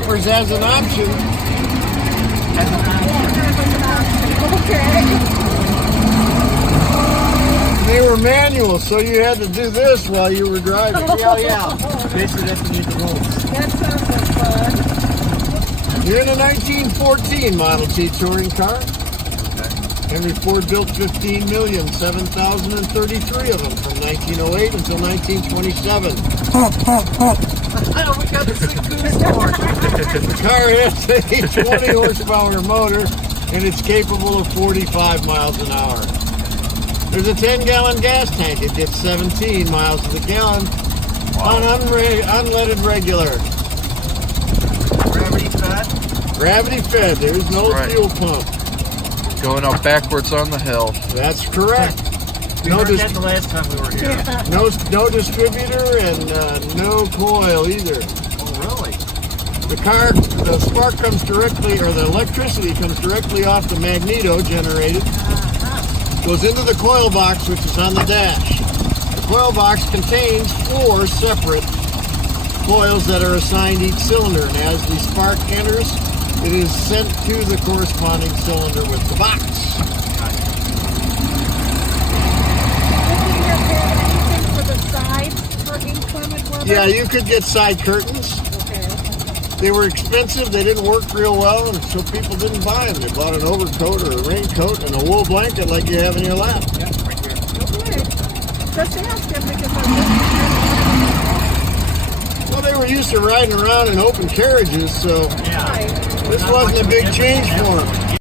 wipers as an option. Okay. They were manual, so you had to do this while you were driving. Yeah. Basically, that's to meet the rules. That sounds like fun. You're in a 1914 Model T touring car. Henry Ford built 15,007,033 of them from 1908 until 1927. I know, we got the 6 score. The car has a 20 horsepower motor and it's capable of 45 miles an hour. There's a 10-gallon gas tank. It gets 17 miles to the gallon on unleaded regular. Gravity fed? Gravity fed. There's no fuel pump. Going up backwards on the hill. That's correct. We heard that the last time we were here. No distributor and no coil either. Oh, really? The spark comes directly, or the electricity comes directly off the magneto generated. Goes into the coil box, which is on the dash. The coil box contains 4 separate coils that are assigned each cylinder, and as the spark enters, it is sent to the corresponding cylinder with the box. Yeah, you could get side curtains. Okay. They were expensive, they didn't work real well, and so people didn't buy them. They bought an overcoat or a raincoat and a wool blanket like you have in your lap. Yeah, right here. Okay. Just ask him because Well, they were used to riding around in open carriages, so Yeah. this wasn't a big change for them.